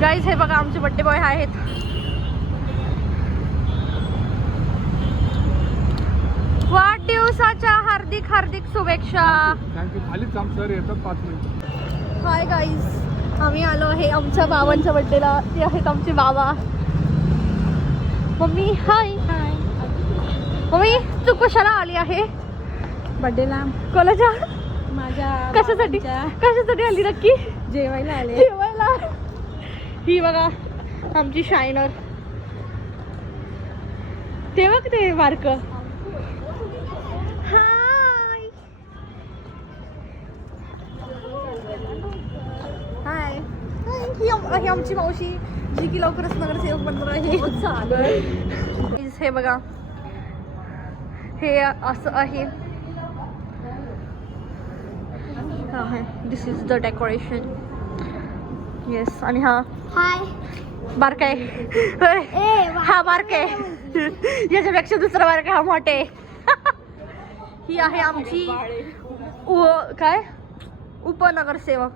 Guys हे बघा आमचे बड्डे बॉय आहेत. वाढदिवसाच्या हार्दिक हार्दिक शुभेच्छा. हाय गाईज, आम्ही आलो आहे आमच्या बाबांच्या बड्डेला. ते आहेत आमचे बाबा. मम्मी हाय. मम्मी तू कशाला आली आहे बर्थडेला? कोणाच्या? माझ्या. कशासाठी आली नक्की? जेवायला आले. जेवायला. ही बघा आमची शायनर. ते बघ ते बारक. हाय हाय. ही आमची मावशी जी की लवकरच नगरसेवक बनणार आहे. हे बघा हे असं आहे. दिस इज द डेकोरेशन. येस. आणि हा हाय. बारकाय. हा बारकाय. याच्यापेक्षा दुसरा बारकाय. हा मोठे. ही आहे आमची काय उपनगरसेवक.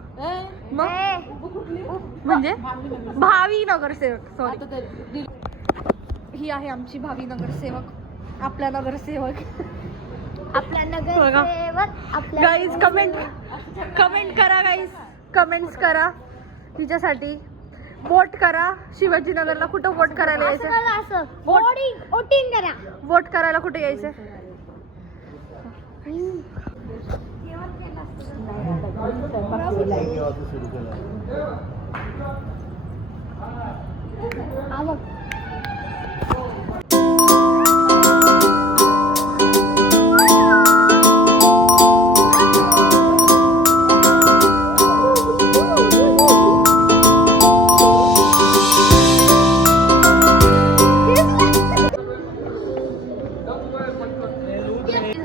म्हणजे भावी नगरसेवक. सॉरी. ही आहे आमची भावी नगरसेवक. आपल्या नगरसेवक. आपल्या नगरसेवक. गाईज कमेंट करा. गाईज कमेंट्स करा तिच्यासाठी. वोट करा. शिवाजीनगरला कुठं वोट करायला यायचं? वोटिंग करा. वोट करायला कुठे यायचं?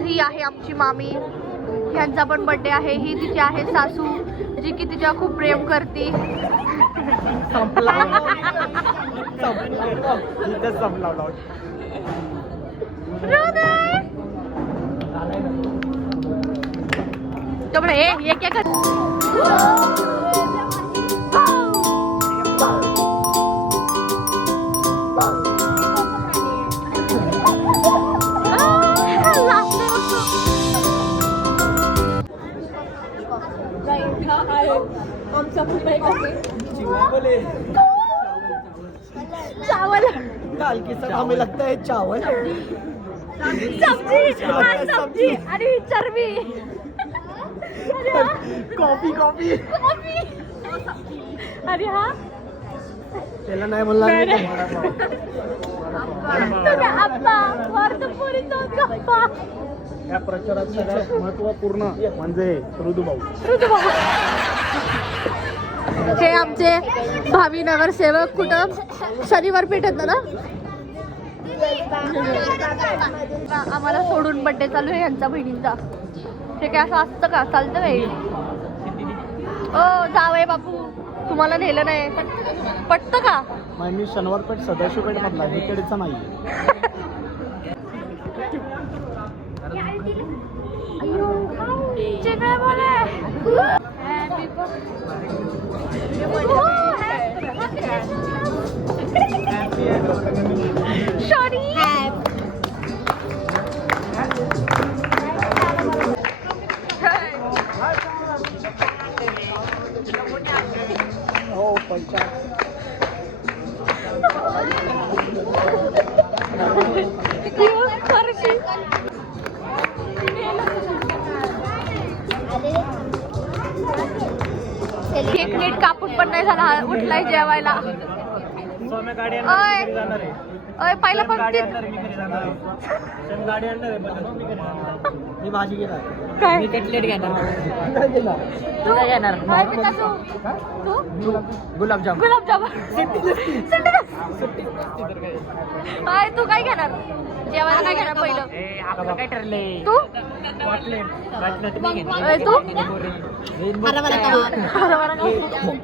ही आहे आमची मामी. ह्यांचा पण बर्थडे आहे. ही तिची आहे सासू जी की तिच्या खूप प्रेम करते. चावल. दाल के साथ हमें लगता है चावल. सब्जी आणि चरबी. कॉफी. अरे हा त्याला नाही म्हणला. या प्रचारात सगळ्यात महत्वपूर्ण म्हणजे ऋतुभाऊ. हे आमचे भावी नगरसेवक. कुठं? शनिवार पेठेत ना. आम्हाला सोडून बड्डे चालू आहे यांचा बहिणींचा. हे काय असं असतं का? चालतं बाई. ओ जावई बापू तुम्हाला नेलं नाही पटतं का? मी शनिवारपेठ सदाशिवपेठ मधला इकडेचा नाहीये. हो पैसा. केक नीट कापून पण नाही झाला. उठलाय जेवायला. अय पहिला पण मी भाजी घेणार. काय? मी कटलेट घेणार. तू काय घेणार? गुलाबजाम. काय तू काय घेणार? जेवायला काय घेणार पहिलं? आपलं काय ठरले? तू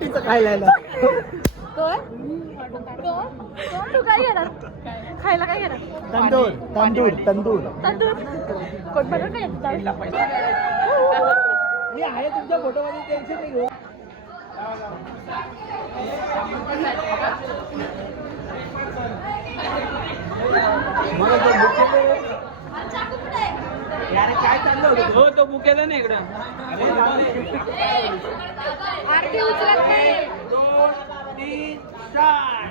तू काय लायला? तू काय घेणार? खायला काय घेणार? तंदूर. कोण बनवून काय? मी आहे तुमच्या फोटोमध्ये टेन्शन नाही घेऊ. काय चाललं होतं? हो तो बुकेला नाही इकडं. आरती उचलत नाही. 2 3 4